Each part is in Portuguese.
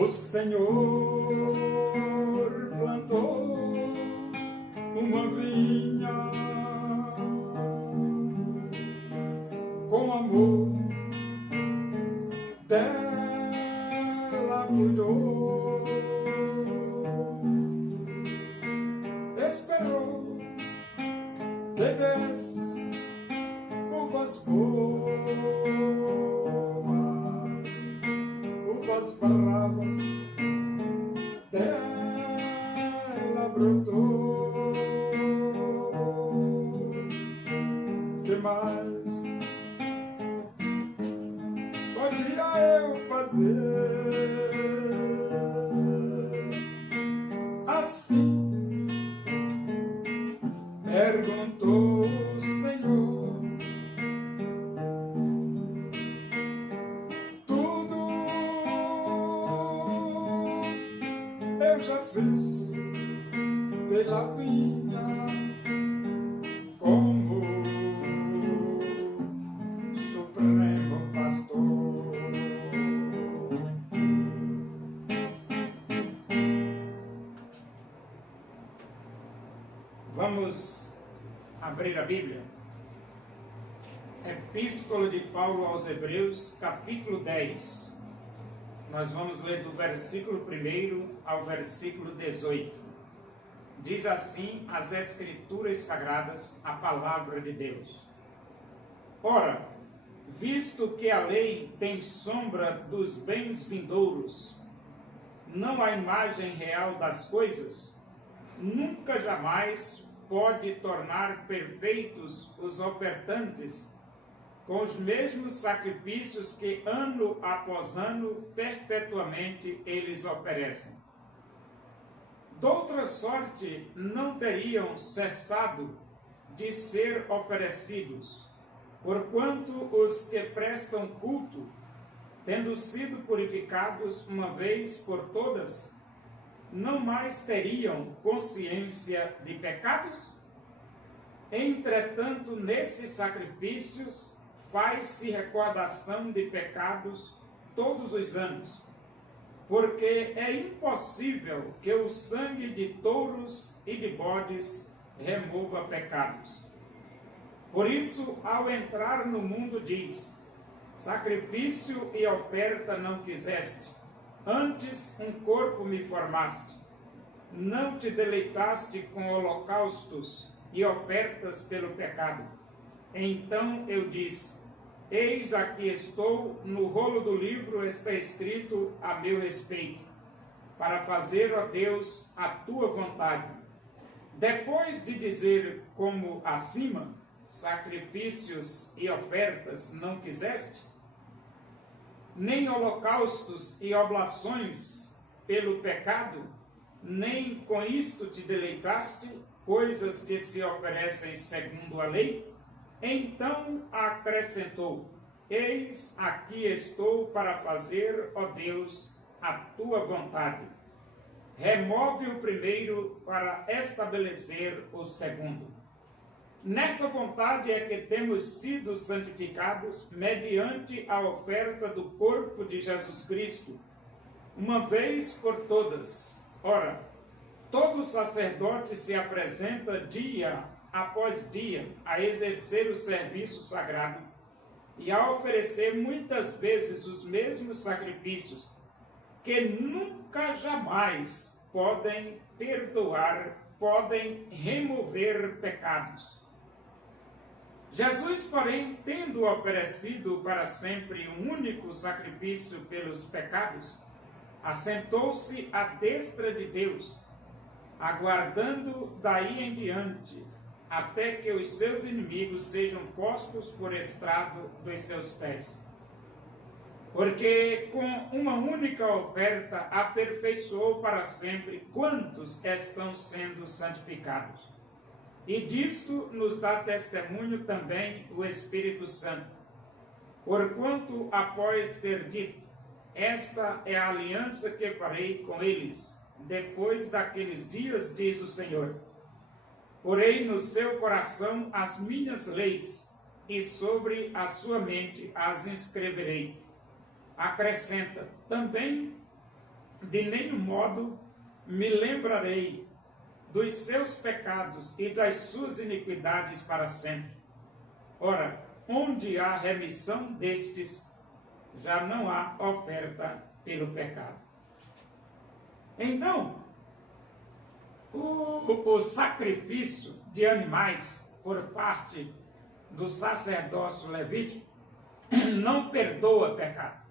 O Senhor plantou uma vinha com amor, dela cuidou, esperou que desse uvas boas, uvas bravas, dela brotou. Que mais podia eu fazer? Assim perguntou o Senhor. Tudo eu já fiz pela vinha, como Supremo Pastor. Vamos abrir a Bíblia. Epístola de Paulo aos Hebreus, capítulo 10. Nós vamos ler do versículo 1 ao versículo 18. Diz assim as Escrituras Sagradas, a palavra de Deus. Ora, visto que a lei tem sombra dos bens vindouros, não a imagem real das coisas, nunca jamais pode tornar perfeitos os ofertantes com os mesmos sacrifícios que ano após ano perpetuamente eles oferecem. Doutra sorte não teriam cessado de ser oferecidos, porquanto os que prestam culto, tendo sido purificados uma vez por todas, não mais teriam consciência de pecados? Entretanto, nesses sacrifícios faz-se recordação de pecados todos os anos, porque é impossível que o sangue de touros e de bodes remova pecados. Por isso, ao entrar no mundo diz: sacrifício e oferta não quiseste, antes um corpo me formaste. Não te deleitaste com holocaustos e ofertas pelo pecado. Então eu disse: eis aqui estou, no rolo do livro está escrito a meu respeito, para fazer, ó Deus, a tua vontade. Depois de dizer como acima, sacrifícios e ofertas não quiseste, nem holocaustos e oblações pelo pecado, nem com isto te deleitaste, coisas que se oferecem segundo a lei, então acrescentou: eis aqui estou para fazer, ó Deus, a tua vontade. Remove o primeiro para estabelecer o segundo. Nessa vontade é que temos sido santificados mediante a oferta do corpo de Jesus Cristo, uma vez por todas. Ora, todo sacerdote se apresenta dia após dia a exercer o serviço sagrado e a oferecer muitas vezes os mesmos sacrifícios, que nunca jamais podem perdoar, podem remover pecados. Jesus, porém, tendo oferecido para sempre um único sacrifício pelos pecados, assentou-se à destra de Deus, aguardando daí em diante, até que os seus inimigos sejam postos por estrado dos seus pés. Porque com uma única oferta aperfeiçoou para sempre quantos estão sendo santificados. E disto nos dá testemunho também o Espírito Santo. Porquanto, após ter dito: esta é a aliança que farei com eles, depois daqueles dias, diz o Senhor. Porei no seu coração as minhas leis, e sobre a sua mente as inscreverei. Acrescenta: também de nenhum modo me lembrarei dos seus pecados e das suas iniquidades para sempre. Ora, onde há remissão destes, já não há oferta pelo pecado. Então, o sacrifício de animais por parte do sacerdócio levítico não perdoa pecado.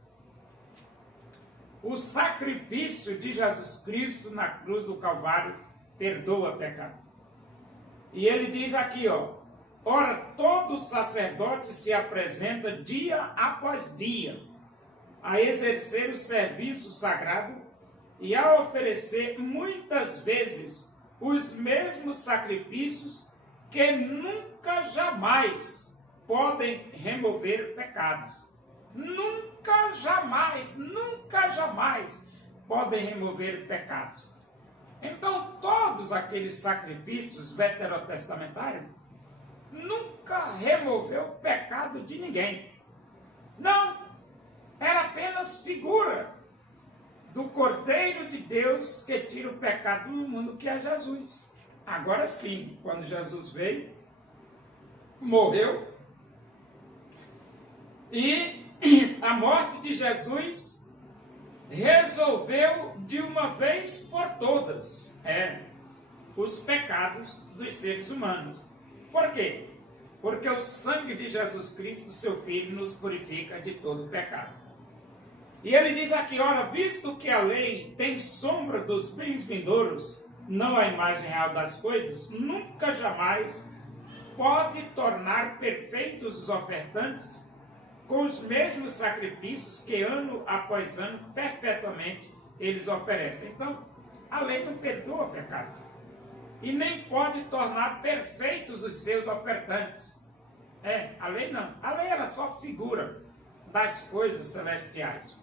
O sacrifício de Jesus Cristo na cruz do Calvário perdoa pecado. E ele diz aqui, ora, todo sacerdote se apresenta dia após dia a exercer o serviço sagrado e a oferecer muitas vezes os mesmos sacrifícios que nunca jamais podem remover pecados. Nunca jamais podem remover pecados. Então, todos aqueles sacrifícios veterotestamentários nunca removeu o pecado de ninguém. Não, era apenas figura do Cordeiro de Deus que tira o pecado do mundo, que é Jesus. Agora sim, quando Jesus veio, morreu, e a morte de Jesus resolveu de uma vez por todas os pecados dos seres humanos. Por quê? Porque o sangue de Jesus Cristo, seu Filho, nos purifica de todo pecado. E ele diz aqui, ora, visto que a lei tem sombra dos bens vindouros, não a imagem real das coisas, nunca jamais pode tornar perfeitos os ofertantes com os mesmos sacrifícios que ano após ano, perpetuamente, eles oferecem. Então, a lei não perdoa o pecado. E nem pode tornar perfeitos os seus ofertantes. A lei não. A lei era só figura das coisas celestiais.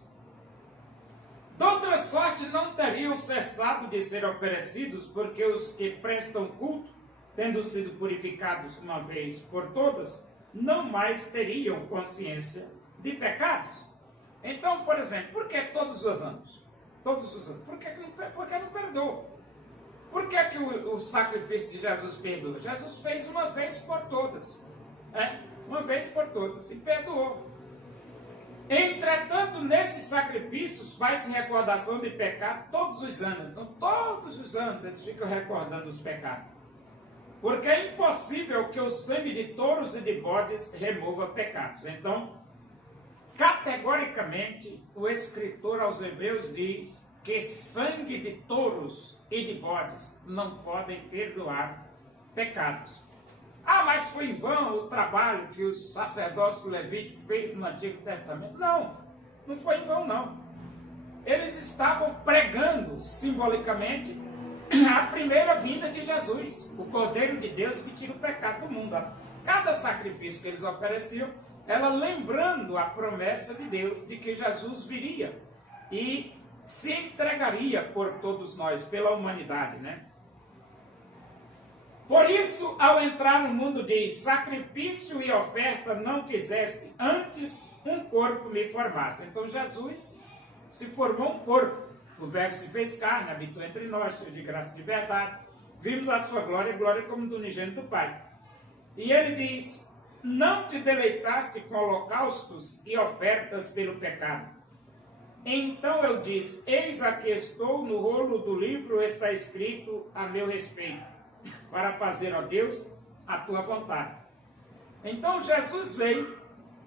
De outra sorte, não teriam cessado de ser oferecidos, porque os que prestam culto, tendo sido purificados uma vez por todas, não mais teriam consciência de pecados. Então, por exemplo, por que todos os anos? Todos os anos. Por que não perdoa? Por que o sacrifício de Jesus perdoa? Jesus fez uma vez por todas. Uma vez por todas. E perdoou. Entretanto, nesses sacrifícios faz-se recordação de pecado todos os anos. Então, todos os anos eles ficam recordando os pecados. Porque é impossível que o sangue de touros e de bodes remova pecados. Então, categoricamente, o escritor aos Hebreus diz que sangue de touros e de bodes não podem perdoar pecados. Mas foi em vão o trabalho que o sacerdócio levítico fez no Antigo Testamento. Não, não foi em vão, não. Eles estavam pregando simbolicamente a primeira vinda de Jesus, o Cordeiro de Deus que tira o pecado do mundo. Cada sacrifício que eles ofereciam, ela lembrando a promessa de Deus de que Jesus viria e se entregaria por todos nós, pela humanidade, né? Por isso, ao entrar no mundo diz, sacrifício e oferta não quiseste, antes um corpo me formaste. Então Jesus se formou um corpo. O Verbo se fez carne, habitou entre nós, cheio de graça e de verdade. Vimos a sua glória, glória como do unigênito do Pai. E ele diz, não te deleitaste com holocaustos e ofertas pelo pecado. Então eu disse, eis aqui estou, no rolo do livro está escrito a meu respeito, para fazer, ó Deus, a tua vontade. Então Jesus veio,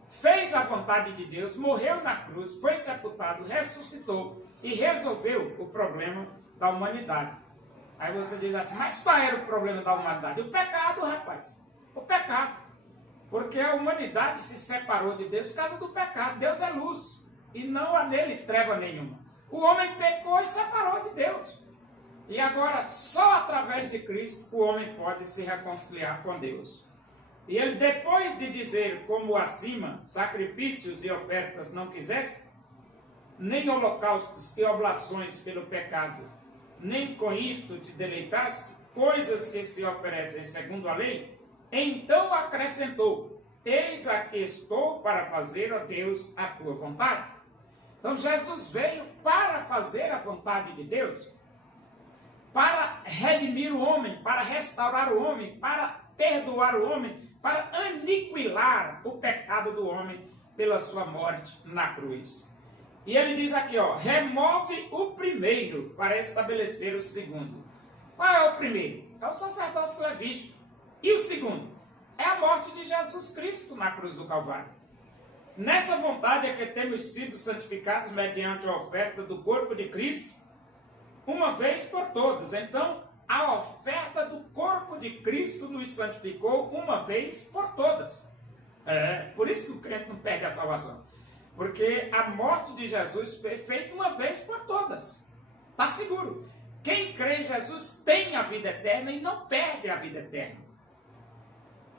fez a vontade de Deus, morreu na cruz, foi sepultado, ressuscitou e resolveu o problema da humanidade. Aí você diz assim, mas qual era o problema da humanidade? O pecado, rapaz. O pecado. Porque a humanidade se separou de Deus por causa do pecado. Deus é luz e não há nele treva nenhuma. O homem pecou e separou de Deus. E agora, só através de Cristo, o homem pode se reconciliar com Deus. E ele, depois de dizer, como acima, sacrifícios e ofertas não quisesse, nem holocaustos e oblações pelo pecado, nem com isto te deleitaste, coisas que se oferecem segundo a lei, então acrescentou, eis aqui estou para fazer, ó Deus, a tua vontade. Então Jesus veio para fazer a vontade de Deus, para redimir o homem, para restaurar o homem, para perdoar o homem, para aniquilar o pecado do homem pela sua morte na cruz. E ele diz aqui, ó, remove o primeiro para estabelecer o segundo. Qual é o primeiro? É o sacerdócio levítico. E o segundo? É a morte de Jesus Cristo na cruz do Calvário. Nessa vontade é que temos sido santificados mediante a oferta do corpo de Cristo, uma vez por todas. Então, a oferta do corpo de Cristo nos santificou uma vez por todas. Por isso que o crente não perde a salvação. Porque a morte de Jesus foi feita uma vez por todas. Está seguro. Quem crê em Jesus tem a vida eterna e não perde a vida eterna.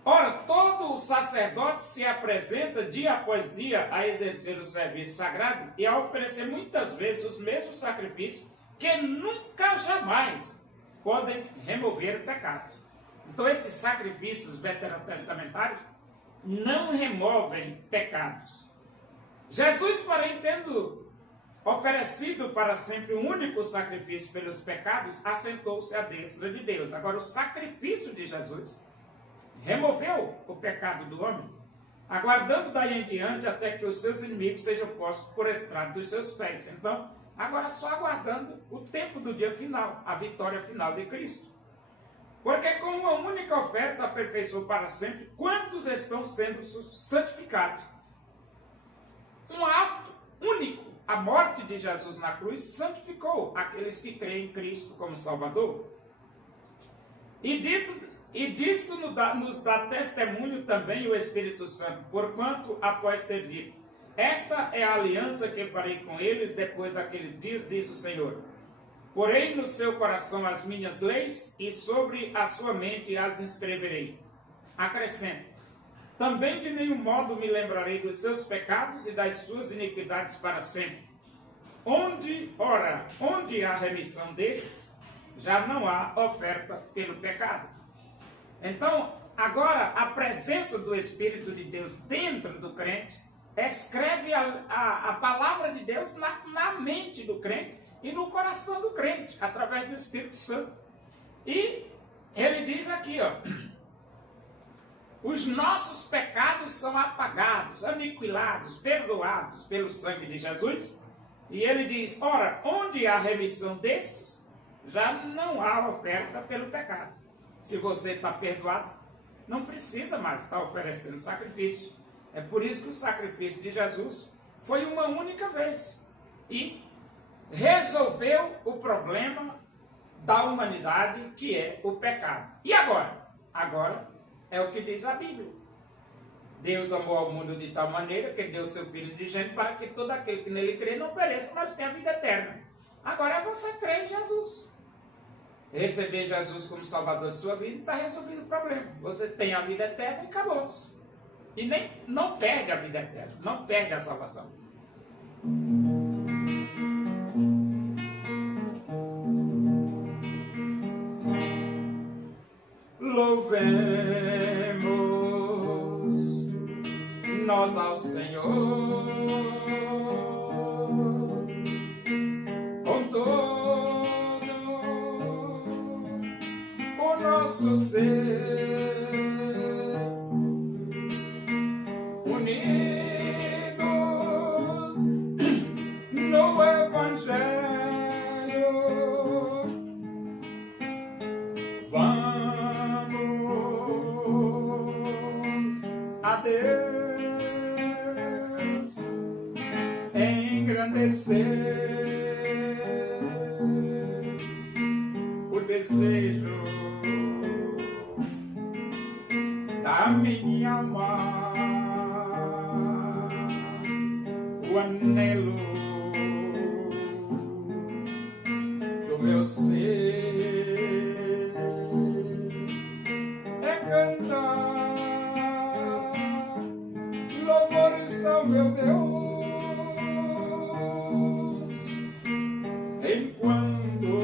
Ora, todo o sacerdote se apresenta dia após dia a exercer o serviço sagrado e a oferecer muitas vezes os mesmos sacrifícios que nunca, jamais podem remover pecados. Então, esses sacrifícios veterotestamentários não removem pecados. Jesus, porém, tendo oferecido para sempre um único sacrifício pelos pecados, assentou-se à destra de Deus. Agora, o sacrifício de Jesus removeu o pecado do homem, aguardando daí em diante até que os seus inimigos sejam postos por estrado dos seus pés. Então, agora só aguardando o tempo do dia final, a vitória final de Cristo. Porque com uma única oferta aperfeiçoou para sempre quantos estão sendo santificados. Um ato único, a morte de Jesus na cruz, santificou aqueles que creem em Cristo como Salvador. E disto nos dá testemunho também o Espírito Santo, porquanto, após ter dito, esta é a aliança que farei com eles depois daqueles dias, diz o Senhor. Porei no seu coração as minhas leis e sobre a sua mente as inscreverei. Acrescento, também de nenhum modo me lembrarei dos seus pecados e das suas iniquidades para sempre. Onde há remissão destes, já não há oferta pelo pecado. Então, agora, a presença do Espírito de Deus dentro do crente escreve a palavra de Deus na mente do crente e no coração do crente, através do Espírito Santo. E ele diz aqui, ó, os nossos pecados são apagados, aniquilados, perdoados pelo sangue de Jesus. E ele diz, ora, onde há remissão destes, já não há oferta pelo pecado. Se você está perdoado, não precisa mais estar oferecendo sacrifício. É por isso que o sacrifício de Jesus foi uma única vez. E resolveu o problema da humanidade, que é o pecado. E agora? Agora é o que diz a Bíblia. Deus amou ao mundo de tal maneira que deu seu Filho unigênito para que todo aquele que nele crê não pereça, mas tenha a vida eterna. Agora é você crer em Jesus. Receber Jesus como Salvador de sua vida e está resolvido o problema. Você tem a vida eterna e acabou-se. E não perde a vida eterna, não perde a salvação. Louvemos nós ao Senhor com todo o nosso ser, unidos no Evangelho. Vamos a Deus engrandecer o desejo da minha alma, o anelo do meu ser é cantar louvores ao meu Deus, enquanto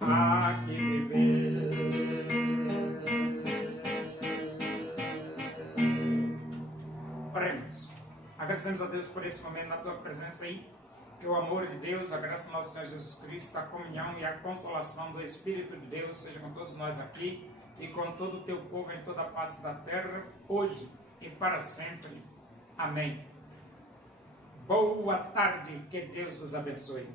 há que viver. Oremos. Agradecemos a Deus por esse momento na tua presença aí. Que o amor de Deus, a graça do nosso Senhor Jesus Cristo, a comunhão e a consolação do Espírito de Deus seja com todos nós aqui e com todo o teu povo em toda a face da terra, hoje e para sempre. Amém. Boa tarde, que Deus vos abençoe.